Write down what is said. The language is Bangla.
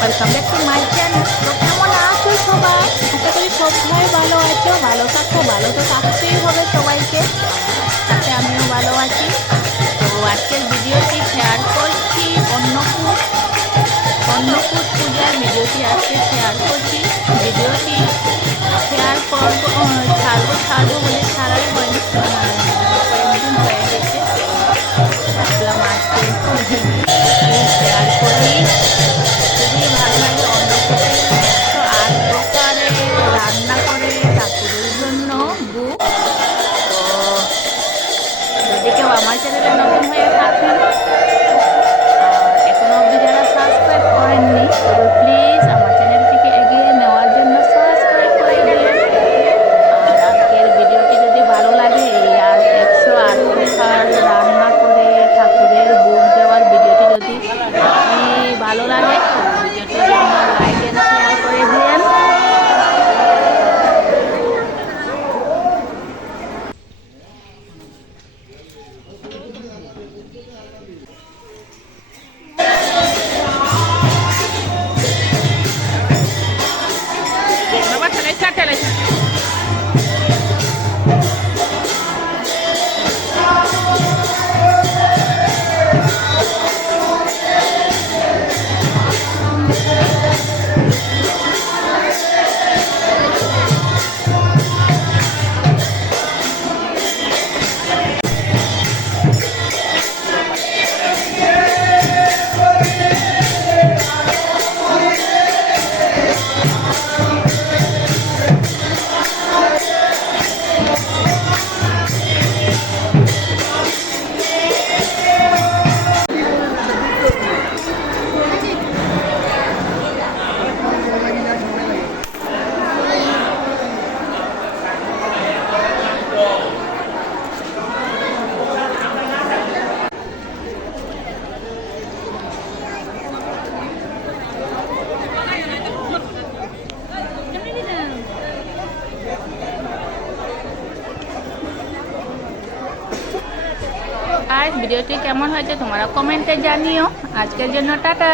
Welcome back to my channel. তো কেমন আছো সবাই? আশা করি সবাই ভালো আছো। ভালো থাকো, ভালো তো থাকতেই হবে সবাইকে, তাতে আমিও ভালো আছি। তো আজকের ভিডিওটি শেয়ার করছি অন্নকূট পূজার ভিডিওটি আজকে শেয়ার করছি। ভিডিওটি শেয়ার করবো, ছাড়বো বলে ছাড়াই হয়নি, কয়েকদিন হয়ে গেছে। ভাবলাম আজকে শেয়ার করি। খুবই ভালো লাগে। অন্নকূটে 108 প্রকারে রান্না করে ঠাকুরের জন্য ভোগ। তো যদি কেউ আমার চ্যানেলে নতুন হয়ে থাকেন আর এখনো অবধি যারা সাবস্ক্রাইব করেননি, তবে প্লিজ আমার চ্যানেলটিকে এগিয়ে নেওয়ার জন্য সাবস্ক্রাইব করে দিন। আর আজকের ভিডিওটি যদি ভালো লাগে, এই 108 প্রকার রান্না করে ঠাকুরের ভোগ দেওয়ার ভিডিওটি যদি ভালো লাগে, ভিডিওটির জন্য লাইক এন্ড শেয়ার করে দিন। আর ভিডিওটি কেমন হয়েছে তোমরা কমেন্টে জানিও। আজকের জন্য টাটা।